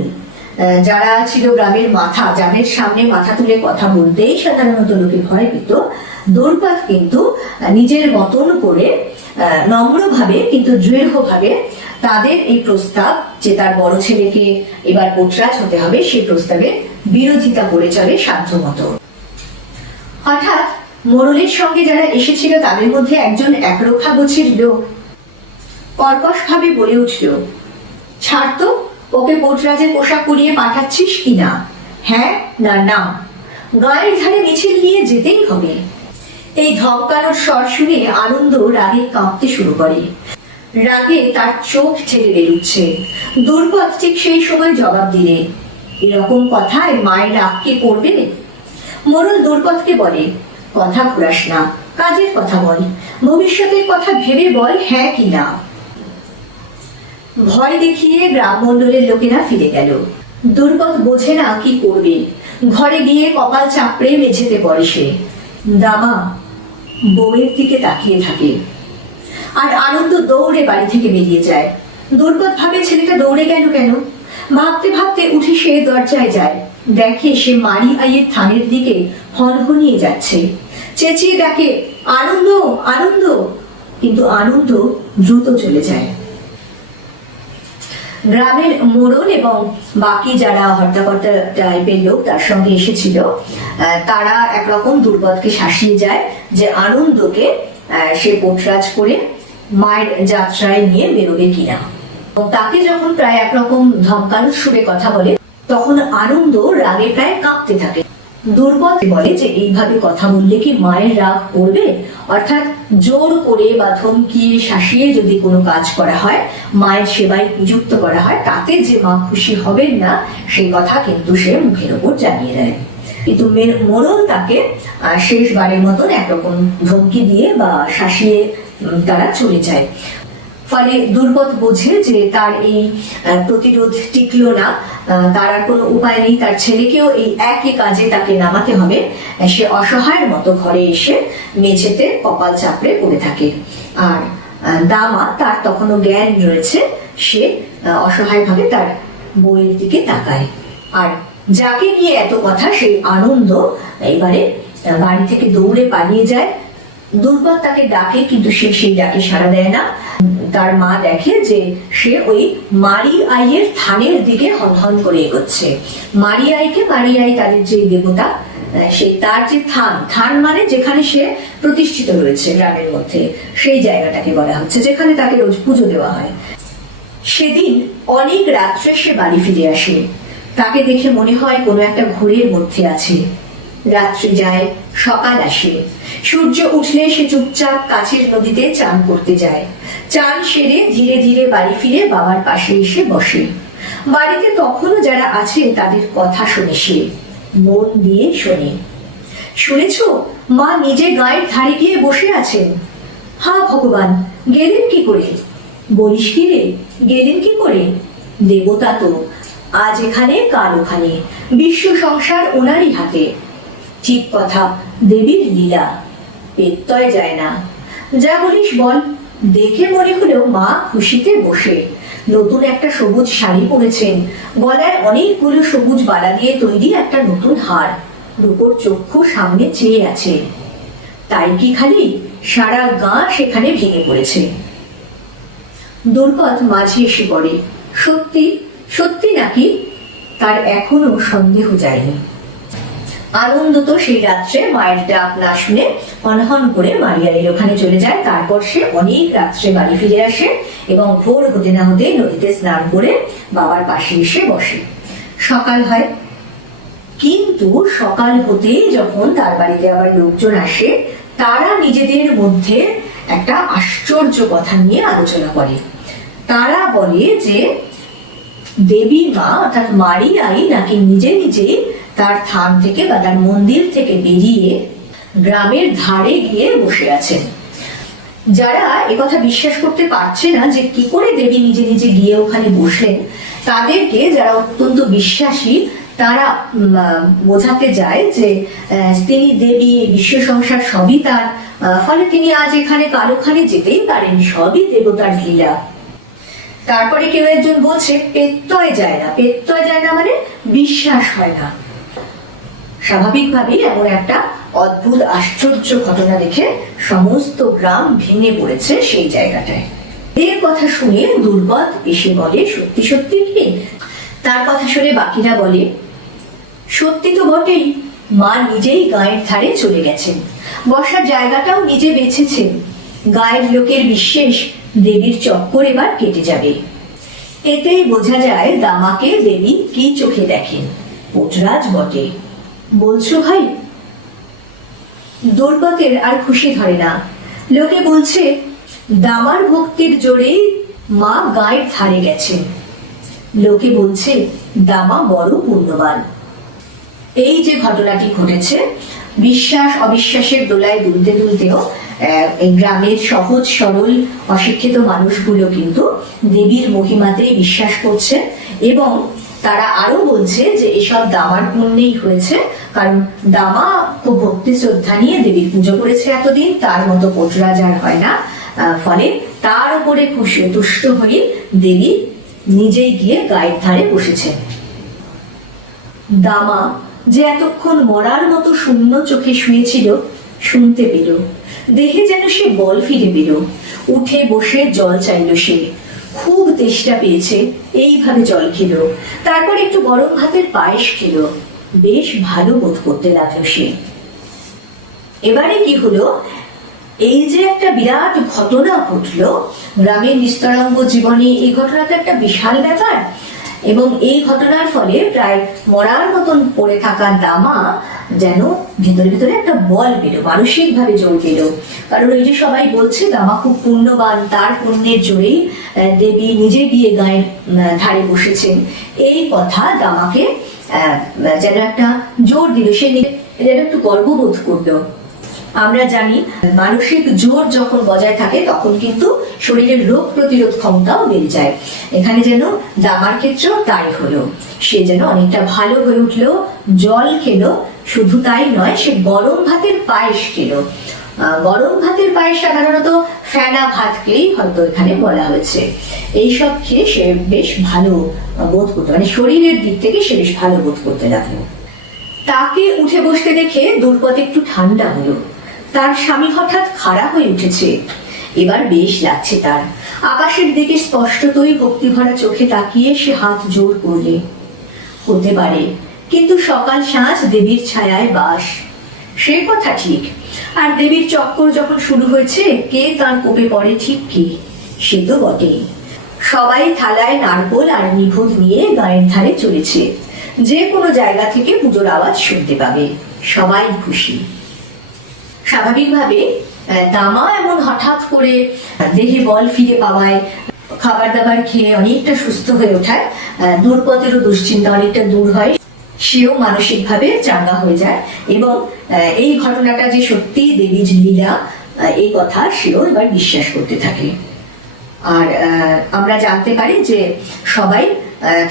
যারা ছিল গ্রামের মাথা, যাদের সামনে মাথা তুলে কথা বলতেই সাধারণত লোকে ভয় পেত, দুর্গত কিন্তু নিজের মতন করে নম্রভাবে কিন্তু দৃঢ়ভাবে তাদের এই প্রস্তাব যে তার বড় ছেলেকে এবার কোটরাজ হতে হবে সেই প্রস্তাবে বিরোধিতা করে চলে সাধ্যমতো। হঠাৎ মোড়লের সঙ্গে যারা এসেছিল তাদের মধ্যে একজন একরোখা গোছের লোক কর্কশ ভাবে বলে উঠল, ছাড় তো, ওকে কোটরাজের পোশাক পরিয়ে পাঠাচ্ছিস কিনা? হ্যাঁ না না, গায়ের ধারে মিছিল নিয়ে যেতেই হবে। এই ধমকানোর স্বর শুনে আনন্দ রাগে কাঁপতে শুরু করে, রাগে তার চোখ ছেড়ে বেরুচ্ছে। দুর্গত ঠিক সেই সময় জবাব দিলে, এরকম কথায় মায়ের রাগ কে করবে? মোড়ল দুর্গতকে বলে, কথা ঘুরাস না, কাজের কথা বল, ভবিষ্যতের কথা ভেবে বল হ্যাঁ কি না। ভয় দেখিয়ে গ্রাম মন্ডলের লোকেরা ফিরে গেল। দুর্গত বোঝে না কি করবে, ঘরে গিয়ে কপাল চাপড়ে মেঝেতে পড়ে সে। দামা বউয়ের দিকে তাকিয়ে থাকে, আর আনন্দ দৌড়ে বাড়ি থেকে বেরিয়ে যায়। দুর্গত ভাবে ছেলেটা দৌড়ে গেল কেন, ভাবতে ভাবতে উঠে সে দরজায় যায়, দেখে সে মারি আইয়ের থানের দিকে হনহনিয়ে যাচ্ছে। চেঁচিয়ে ডাকে, আনন্দ আনন্দ, কিন্তু আনন্দ দ্রুত চলে যায়। গ্রামের মোড়ল এবং বাকি যারা হর্তাকর্তা টাইপের লোক তার সঙ্গে এসেছিল তারা একরকম দুর্গতকে শাসিয়ে যায় যে আনন্দকে সে কোটরাজ করে মায়ের যাত্রায় নিয়ে বেরোবে কিনা। তাকে যখন প্রায় একরকম ধমকানোর সুরে কথা বলে তখন আনন্দ রাগে প্রায় কাঁপতে থাকে। দুর্গত বলে যে এইভাবে কথা বললে কি মায়ের রাগ করবে? অর্থাৎ জোর করে বা ধমকিয়ে শাসিয়ে যদি কোনো কাজ করা হয়, মায়ের সেবায় নিযুক্ত করা হয়, তাতে যে মা খুশি হবেন না সেই কথা কিন্তু সে মুখের ওপর জানিয়ে দেয়। কিন্তু মোড়ল তাকে শেষবারের মতন একরকম ধমকি দিয়ে বা শাসিয়ে তারা চলে যায়। ফলে দুর্গত বোঝে যে তার এই প্রতিরোধ টিকলো না, তার আর কোনো উপায় নেই, তার ছেলেকেও এই একই কাজে তাকে নামাতে হবে। সে অসহায়ের মতো ঘরে এসে মেঝেতে কপাল চাপড়ে পড়ে থাকে। আর দামা, তার তখনও জ্ঞান রয়েছে, সে অসহায়ভাবে তার বইয়ের দিকে তাকায়। আর যাকে নিয়ে এত কথা সেই আনন্দ এবারে বাড়ি থেকে দৌড়ে পালিয়ে যায়। দুর্গত তাকে ডাকে, কিন্তু সে সেই ডাকে সাড়া দেয় না। তার মা দেখে যে সে ওই মারি আইয়ের থানের দিকে হনহন করে এগোচ্ছে। মারি আই তাদের যে দেবতা, সেই তার যে থান মানে যেখানে সে প্রতিষ্ঠিত রয়েছে গ্রামের মধ্যে, সেই জায়গাটাকে বলা হচ্ছে, যেখানে তাকে রোজ পুজো দেওয়া হয়। সেদিন অনেক রাত্রে সে বাড়ি ফিরে আসে। তাকে দেখে মনে হয় কোনো একটা ঘোরের মধ্যে আছে। রাত্রি যায়, সকাল আসে। সূর্য উঠলে সে চুপচাপ কাছের নদীতে চান করতে যায়। চান সেরে ধীরে ধীরে বাড়ি ফিরে বাবার পাশে এসে বসে। বাড়িতে তখনও যারা আছে তাদের কথা শোনে সে, মন দিয়ে শোনে। শুনেছ, মা নিজে গায়ের ধারে গিয়ে বসে আছেন। হা ভগবান, গেলেন কি করে? বলিস কি রে, গেলেন কি করে? দেবতা তো, আজ এখানে কাল ওখানে, বিশ্ব সংসার ওনারই হাতে। ঠিক কথা, দেবীর লীলা, পেত্তয় যায় না। যা বলিস বল। দেখে মনে হলেও মা খুশিতে বসে। নতুন একটা সবুজ শাড়ি পরেছেন, গলায় অনেকগুলো সবুজ বালা দিয়ে তৈরি একটা নতুন হার। রূপোর চক্ষু সামনে চেয়ে আছে। তাই কি খালি, সারা গা সেখানে ভেঙে পড়েছে। দুর্গত মাঝে এসে পড়ে। সত্যি সত্যি নাকি? তার এখনো সন্দেহ যায়নি। আনন্দ তো সেই রাত্রে মায়ের ডাক না শুনে হনহন করে মারিয়ার ওখানে চলে যায়। তারপর সে অনেক রাত্রে বাড়ি ফিরে আসে এবং ভোর হতে না হতে নদীতে স্নান করে বাবার পাশে এসে বসে। সকাল হয়, কিন্তু সকাল হতেই যখন তার বাড়িতে আবার লোকজন আসে, তারা নিজেদের মধ্যে একটা আশ্চর্য কথা নিয়ে আলোচনা করে। তারা বলে যে দেবী মা অর্থাৎ মারি আই নাকি নিজে নিজেই তার থান থেকে বা তার মন্দির থেকে বেরিয়ে গ্রামের ধারে গিয়ে বসে আছেন। যারা একথা বিশ্বাস করতে পারছে না যে কি করে দেবী নিজে নিজে গিয়ে ওখানে বসলেন, তাদেরকে যারা অত্যন্ত বিশ্বাসী তারা বোঝাতে যায় যে তিনি দেবী, বিশ্ব সংসার সবই তার, ফলে তিনি আজ এখানে কাল ওখানে যেতেই পারেন, সবই দেবতার লীলা। তারপরে কেউ একজন বলছে পেত্তয় যায় না। পেত্তয় যায় না মানে বিশ্বাস হয় না। স্বাভাবিকভাবেই এমন একটা অদ্ভুত আশ্চর্য ঘটনা দেখে সমস্ত গ্রাম ভেঙে পড়েছে সেই জায়গাটায়। এর কথা শুনে দুর্গত এসে বলে, সত্যি সত্যি কি? তার কথা শুনে বাকিরা বলে, সত্যি তো বটেই, মা নিজেই গায়ের ধারে চলে গেছেন, বসার জায়গাটাও নিজে বেছেছেন। গায়ের লোকের বিশ্বাস দেবীর চক্কর এবার কেটে যাবে। এতেই বোঝা যায় দামাকে দেবী কি চোখে দেখেন, পোটরাজ বটে। বলছো ভাই? দুর্গতের আর খুশি ধরে না। লোকে বলছে দামার ভক্তির জোরেই মা গায়ের ধারে গেছেন। লোকে বলছে দামা বড় পুণ্যবান। এই যে ঘটনাটি ঘটেছে, বিশ্বাস অবিশ্বাসের দোলায় দুলতে দুলতেও এই গ্রামের সহজ সরল অশিক্ষিত মানুষগুলো কিন্তু দেবীর মহিমাতেই বিশ্বাস করছে এবং তারা আরো বলছে যে এসব দামার পুণ্যেই হয়েছে, কারণ দামা খুব ভক্তি শ্রদ্ধা নিয়ে দেবীর পুজো করেছে এতদিন, তার মতো পোটরাজ আর হয় না। ফলে তার উপরে খুশি তুষ্ট হয়ে দেবী নিজেই গিয়ে গায়ের ধারে বসেছে। দামা যে এতক্ষণ মরার মতো শূন্য চোখে শুয়েছিল, শুনতে পেল, দেহে যেন সে বল ফিরে পেল। উঠে বসে জল চাইল সে, খুব তেষ্টা পেয়েছে, এইভাবে জল খেল। তারপর একটু গরম ভাতের পায়েস খেল, বেশ ভালো বোধ করতে লাগলো সে। এবারে কি হলো, এই যে একটা বিরাট ঘটনা ঘটলো গ্রামের নিস্তরঙ্গ জীবনে, এই ঘটনাটা একটা বিশাল ব্যাপার এবং এই ঘটনার ফলে প্রায় মরার মতন পড়ে থাকা দামা যেন ভেতরে ভেতরে একটা বল পেল, মানসিক ভাবে জোর পেল। কারণ ওই যে সবাই বলছে দামা খুব পুণ্যবান, তার পুণ্যের জোরেই দেবী নিজে গিয়ে গায়ের ধারে বসেছেন, এই কথা দামাকে যেন একটা জোর দিল, সে যেন একটু গর্ববোধ করলো। আমরা জানি মানসিক জোর যখন বজায় থাকে তখন কিন্তু শরীরের রোগ প্রতিরোধ ক্ষমতাও বেড়ে যায়। এখানে যেন দামার ক্ষেত্রেও তাই হলো, সে যেন অনেকটা ভালো হয়ে উঠলো, জল খেলো, শুধু তাই নয় সে গরম ভাতের পায়েস খেলো। গরম ভাতের পায়েস সাধারণত ফেনা ভাতকেই হয়তো এখানে বলা হয়েছে। এইসব খেয়ে সে বেশ ভালো বোধ করতো, মানে শরীরের দিক থেকে সে বেশ ভালো বোধ করতে লাগলো। তাকে উঠে বসতে দেখে দুর্পদ একটু ঠান্ডা হলো। তার স্বামী হঠাৎ খাড়া হয়ে উঠেছে, এবার বেশ লাগছে তার। আকাশের দিকে স্পষ্টতই ভক্তিভরা চোখে তাকিয়ে সে হাত জোর করলে। হতে পারে, কিন্তু সকাল সাঁঝ দেবীর ছায়ায় বাস, সে কথা ঠিক। আর দেবীর চক্কর যখন শুরু হয়েছে, কে তার কোপে পড়ে ঠিক কি, সে তো বটেই। সবাই থালায় নারকোল আর নিভোদ নিয়ে গায়ের ধারে চলেছে। যে কোনো জায়গা থেকে পুজোর আওয়াজ শুনতে পাবে, সবাই খুশি। স্বাভাবিকভাবে দামা এমন হঠাৎ করে দেহে বল ফিরে পাওয়ায়, খাবার দাবার খেয়ে অনেকটা সুস্থ হয়ে ওঠায় দুর্পদেরও দুশ্চিন্তা অনেকটা দূর হয়। সেও মানসিকভাবে চাঙ্গা হয়ে যায় এবং এই ঘটনাটা যে সত্যি দেবীর লীলা, এই কথা সেও এবার বিশ্বাস করতে থাকে। আর আমরা জানতে পারি যে সবাই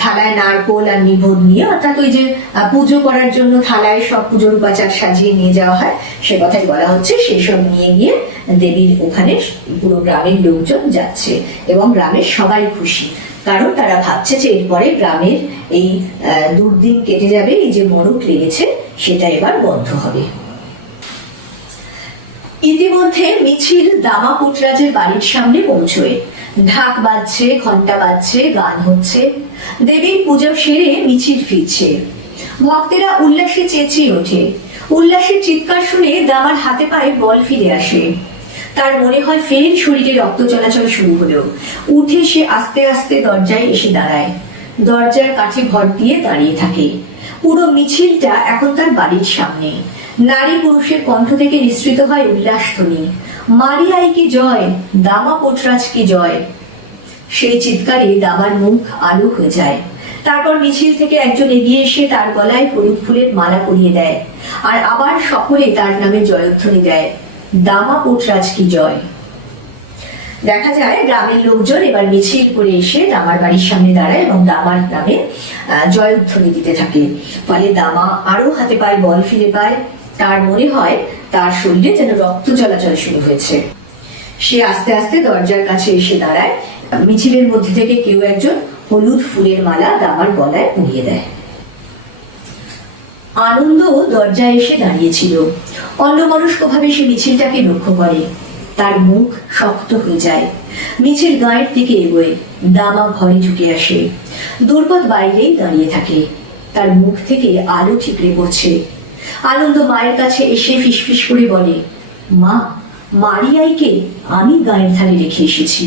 থালায় নারকোল আর নিভোদ নিয়ে, অর্থাৎ ওই যে পুজো করার জন্য থালায় সব পুজোর উপাচার সাজিয়ে নিয়ে যাওয়া হয়, সে কথাই বলা হচ্ছে, সেই সব নিয়ে গিয়ে দেবীর ওখানে পুরো গ্রামের লোকজন যাচ্ছে এবং গ্রামের সবাই খুশি, কারণ তারা ভাবছে যে এরপরে গ্রামের এই দুর্দিন কেটে যাবে, এই যে মরক লেগেছে সেটা এবার বন্ধ হবে। ইতিমধ্যে মিছিল দামা পুটরাজের বাড়ির সামনে পৌঁছয়। ঢাক বাজছে, ঘন্টা বাজছে, গান হচ্ছে। দেবীর পূজা সেরে মিছিল ফিরছে। ভক্তেরা উল্লাসে চেঁচিয়ে ওঠে। উল্লাসের চিৎকার শুনে দামার হাতে পায়ে বল ফিরে আসে। তার মনে হয় ফের শরীরে রক্ত চলাচল শুরু হলো। উঠে সে আস্তে আস্তে দরজায় এসে দাঁড়ায়। দরজার কাছে ভর দিয়ে দাঁড়িয়ে থাকে। পুরো মিছিলটা এখন তার বাড়ির সামনে। নারী পুরুষের কণ্ঠ থেকে নিঃসৃত হয় উল্লাসধ্বনি, মারিয়াই কি জয়, দামা পোটরাজ কি জয়। সেই চিৎকারে দামার মুখ আলো হয়ে যায়। তারপর মিছিল থেকে একজন এগিয়ে এসে তার গলায় হলুদ ফুলের মালা পরিয়ে দেয়, আর আবার সকলে তার নামে জয়ধ্বনি দেয়, দামা পোটরাজ কি জয়। দেখা যায় গ্রামের লোকজন এবার মিছিল করে এসে দামার বাড়ির সামনে দাঁড়ায় এবং দামার নামে জয়ধ্বনি দিতে থাকে। ফলে দামা আরো হাতে পায়ে বল ফিরে পায়। তার মনে হয় তার শরীরে যেন রক্ত চলাচল শুরু হয়েছে। সে আস্তে আস্তে দরজার কাছে এসে দাঁড়ায়। মিছিলের মধ্যে থেকে কেউ একজন হলুদ ফুলের মালা দামার গলায় পরিয়ে দেয়। আনন্দ দরজায় এসে দাঁড়িয়েছিল। অন্যমনস্কভাবে সে মিছিলটাকে লক্ষ্য করে। তার মুখ শক্ত হয়ে যায়। মিছিল গায়ের দিকে এগোয়। দামা ঘরে ঢুকে আসে। দুর্পদ বাইরেই দাঁড়িয়ে থাকে। তার মুখ থেকে আলো ঠিকরে পড়ছে। আনন্দ মায়ের কাছে এসে ফিসফিস করে বলে, মা, মারিয়াইকে আমি গায়ের ধারে রেখে এসেছি।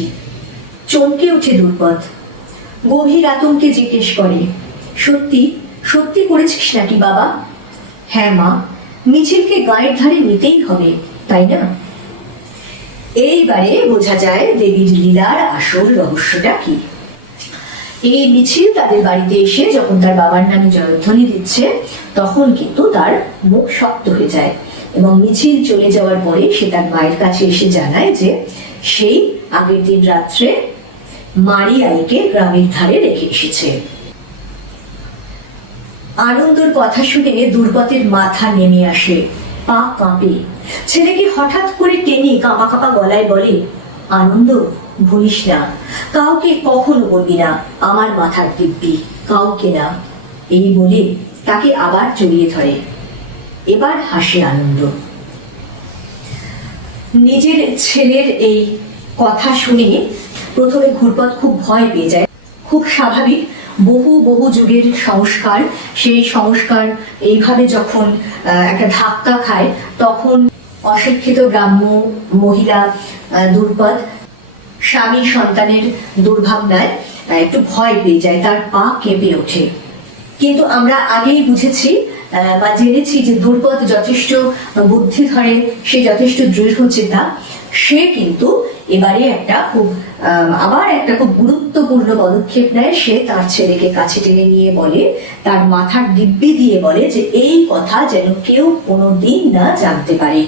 চমকে ওঠে দুর্পদ। গভীর আতঙ্কে জিজ্ঞেস করে, সত্যি সত্যি করেছিস নাকি বাবা? হ্যাঁ মা, মিছিলকে গায়ের ধারে নিতেই হবে, তাই না? এইবারে বোঝা যায় দেবীর লীলার আসল রহস্যটা কি। এই মিছিল তাদের বাড়িতে এসে যখন তার বাবার নামে জয়ধ্বনি দিচ্ছে, তখন কিন্তু তার মুখ শক্ত হয়ে যায় এবং মিছিল চলে যাওয়ার পরে সে তার মায়ের কাছে এসে জানায় যে সেই আগের দিন রাত্রে মারিয়াইকে গ্রামের ধারে রেখে এসেছে। আনন্দর কথা শুনে দুর্পদের মাথা নেমে আসে, পা কাঁপে। ছেলেকে হঠাৎ করে টেনে কাঁপা কাঁপা গলায় বলে, আনন্দ, ভুলিস না, কাউকে কখনো বলবি না আমার মাথার দিব্যি, কাউকে না। এই বলে তাকে আবার জড়িয়ে ধরে। এবার হাসে আনন্দ। নিজের ছেলের এই কথা শুনে প্রথমে ঘুরপথ খুব ভয় পেয়ে যায়। খুব স্বাভাবিক, বহু বহু যুগের সংস্কার, সেই সংস্কার এইভাবে যখন একটা ধাক্কা খায়, তখন অশিক্ষিত গ্রাম্য মহিলা দুর্পদ স্বামী সন্তানের দুর্ভাবনায় একটু ভয় পেয়ে যায়, তার পা কেঁপে ওঠে। কিন্তু আমরা আগেই বুঝেছি বা জেনেছি যে দুর্পদ যথেষ্ট বুদ্ধি ধরে, সে যথেষ্ট দৃঢ়চেতা। সে কিন্তু এবারে আবার একটা খুব গুরুত্বপূর্ণ পদক্ষেপ নেয়। সে তার ছেলেকে কাছে টেনে নিয়ে বলে, তার মাথার দিব্যি দিয়ে বলে যে এই কথা যেন কেউ কোনোদিন না জানতে পারে।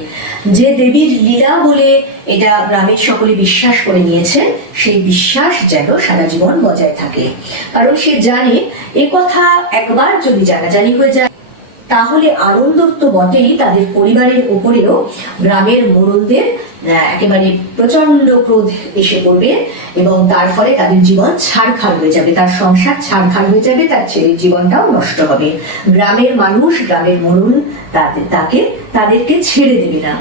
যে দেবীর লীলা বলে এটা গ্রামের সকলে বিশ্বাস করে নিয়েছে, সেই বিশ্বাস যেন সারা জীবন বজায় থাকে। কারণ সে জানে এ কথা একবার যদি জানাজানি হয়ে যায় তাহলে আনন্দর তো বটেই, তাদের পরিবারের উপরেও গ্রামের মোড়লদের একেবারে প্রচন্ড ক্রোধ এসে পড়বে এবং তার ফলে তাদের জীবন ছারখার হয়ে যাবে, তার সংসার ছারখার হয়ে যাবে, তার ছেলের জীবনটাও নষ্ট হবে। গ্রামের মানুষ, গ্রামের মোড়ল তাদেরকে ছেড়ে দেবে না,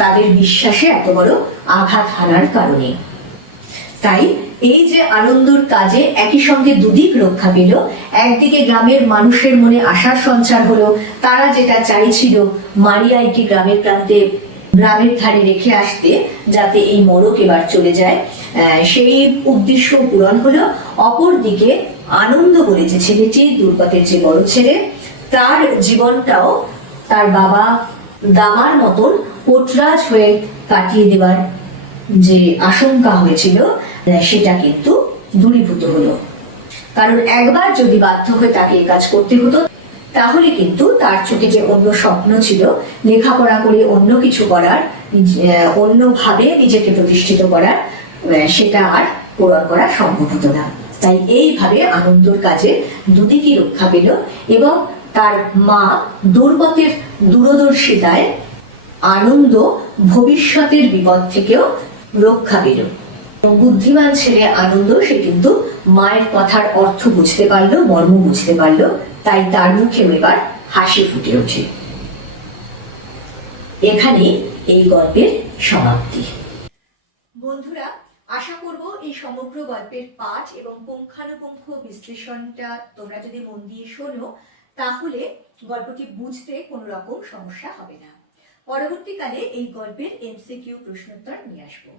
তাদের বিশ্বাসে এত বড় আঘাত হানার কারণে। তাই এই যে আনন্দর কাজে একই সঙ্গে দুদিক রক্ষা পেল, একদিকে গ্রামের মানুষের মনে আশার সঞ্চার হলো, তারা যেটা চাইছিল মারিয়াইকে গ্রামের প্রান্তে গ্রামের ধারে রেখে আসতে যাতে এই মড়ক এবার চলে যায়, সেই উদ্দেশ্য পূরণ হলো। অপরদিকে আনন্দ বলে যে ছেলেটি, দুর্গতের যে বড় ছেলে, তার জীবনটাও তার বাবা দামার মতন পোটরাজ হয়ে কাটিয়ে দেবার যে আশঙ্কা হয়েছিল সেটা কিন্তু দূরীভূত হলো। কারণ একবার যদি বাধ্য হয়ে তাকে এই কাজ করতে হতো তাহলে কিন্তু তার চোখে যে অন্য স্বপ্ন ছিল, লেখাপড়া করে অন্য কিছু করার, অন্যভাবে নিজেকে প্রতিষ্ঠিত করার, সেটা আর পূরণ করা সম্ভব হতো না। তাই এইভাবে আনন্দর কাজে দুদিকই রক্ষা পেল এবং তার মা দুর্গতের দূরদর্শিতায় আনন্দ ভবিষ্যতের বিপদ থেকেও রক্ষা পেল। বুদ্ধিমান ছেলে আনন্দ, সে কিন্তু মায়ের কথার অর্থ বুঝতে পারলো, মর্ম বুঝতে পারলো, তাই তার মুখেও এবার হাসি ফুটে ওঠে। এখানে এই গল্পের সমাপ্তি। বন্ধুরা, আশা করব এই সমগ্র গল্পের পাঠ এবং পুঙ্খানুপুঙ্খ বিশ্লেষণটা তোমরা যদি মন দিয়ে শোনো তাহলে গল্পটি বুঝতে কোনো রকম সমস্যা হবে না। পরবর্তীকালে এই গল্পের এমসিকিউ প্রশ্নোত্তর নিয়ে আসবো।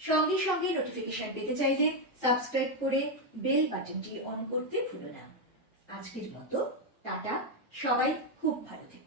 সঙ্গে সঙ্গে নোটিফিকেশন পেতে চাইলে সাবস্ক্রাইব করে বেল বাটনটি অন করতে ভুলো না। আজকের মতো টাটা, সবাই খুব ভালো থেকো।